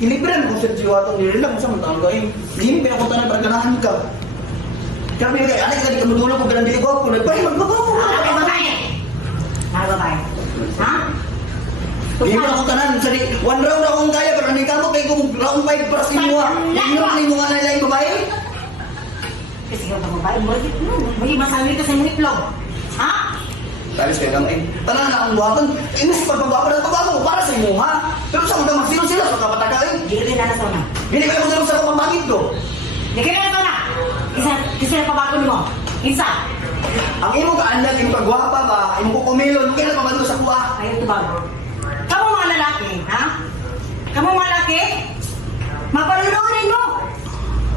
Iliberan ko sa jiwa itong nililang sa mga taon ko eh. Hindi pa ako tanong para ganahan ka. Kaya may kaya, anak ka madulog ko ganang dili ko ako. Nagpahay, magbabaw. Ay, babae! Mga babae. Ha? Hindi mo ako tanan. Sari, one round akong kaya, pero hindi ka mo kay kung round 5 para sa inyo. Hindi mo nga nila yung babae. Kasi ikaw ka babae, may masabi ka sa mga itlog. Ha? Talis kayo lang eh. Tanan na akong buhaton. Inis pagpababa ng babago para sa inyo ha. Pero sa mga magsilo-silo sa kapatakain. Hindi ka na nasa una. Hindi kayo magdalong sa pamangit ko. Hindi ka na nasa una. Isa na pabago mo. Isa. Ang imo kaandag, imo kagwapa ba, imo ko kumilon, kaya na pamando sa kuha. Ayaw ito bago. Kamu mga lalaki, ha? Kamu mga lalaki, mapalunurin mo.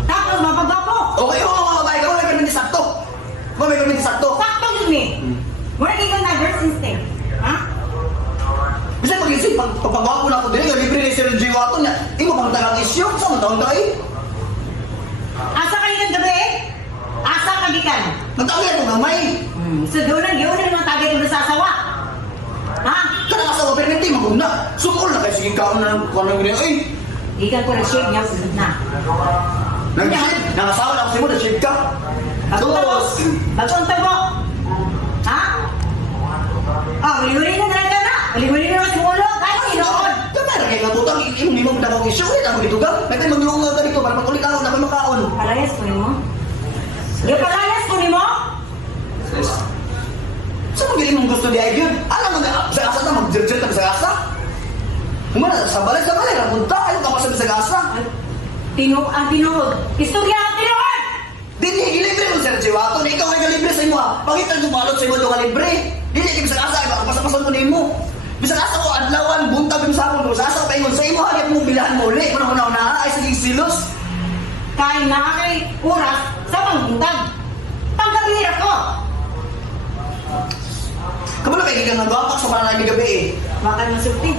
Tapos mapagbapo. Okay, oo mga babae, kamo may permiti sakto. Kamo may permiti sakto. Sakto yun eh. Muna ikaw na girls instinct. Ha? Bisa pag-isip, pagpagwapo na ako din, yung libre ni Sir Jiwato niya, imo pang tagang isyo, saan taon ka eh? Asa ka ikan gabi eh? Asa ka gikan? Nagtawin ako gamay. So doon ang mga tagay ko sa asawa. Ha? Kada kasawa permiti, maguna. Sumul na kayo, sige kaon na ng kung anong ganyan. Ay, Ikan ko na shade niya sa na. nangyari, nangasawa na ako sa imo, na-shave ka. Tapos, Bagsunta mo. Ha? Ah, uli-uli na ka na. Uli-uli na sa ulo. Kaya mo inoon. Tama na kayo natutang, imong imong dakong isyo, kaya na magitugang. May tayo maglunga ka dito, para makulit ako na may makaon. Palayas ko ni mo. Yung palayas ko ni mo? Sa mga giling mong gusto di ay yun? Alam mo na, sa asa na, mag-jirjir ka sa asa? Humana, sa balay, napunta, ayaw ka masabi sa asa. Ang tinuod. Istorya ang tinuod! Dili, ilibre mo, Sir Jiwato, ikaw ay kalibre sa imo ha. Pangitan sumalot sa imo ito kalibre. Dili, sa asa, ay baka pasapasan mo na imo. Bisa asa ko, adlawan, buntag yung sapon mo, sa asa ko paingon, sa imo, hanip mo, bilahan mo ulit. Una-una, ay saging silos. Kain na kay oras sa pangbuntag. Pangkabihirap ko. Kamu na kaigigan ng gawapak sa pananay ni gabi eh. Bakal masulti.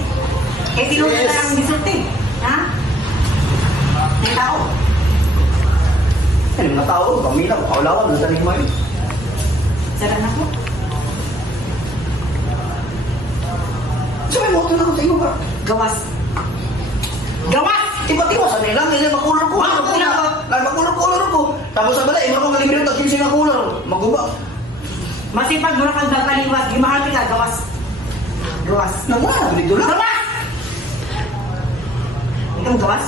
Eh, tinuod Yes. na lang gisulti. Ha? May tao. Ano mga tao, pamilya, kaulawan, natanig mo yun. Sarap na ko. Sabi mo, ito na ako sa iyo ba? Gawas. Gawas! Tiba-tiba sa nila, hindi makulor-kulor ko na. Makulor-kulor ko. Tapos sa balay, imo kong kalibre, tapos yung sinakulor. Maguba. Masipag mo na kang gagaliwas. Gimahal ka, gawas. Gawas. Naman, dito lang. Gawas! Ikaw gawas?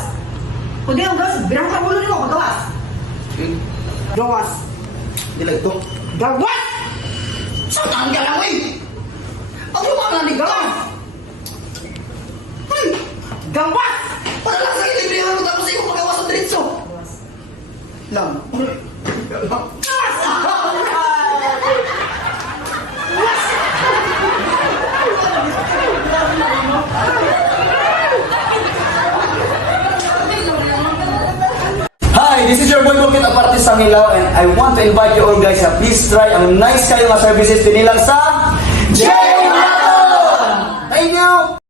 Kundi ang gawas, birang ka ulo mo, gawas. Gawas. Hindi lang ito. Gawas! Saan ka lang eh? Pag lumang na gawas. Gawas! Para lang sa kilibre mo, tapos ikaw magawas sa diretso. Gawas. Lang. Hi, this is your boy Bukit Apartis Sangilaw and I want to invite you all guys na please try ang nice kayo nga services din nilang sa JY!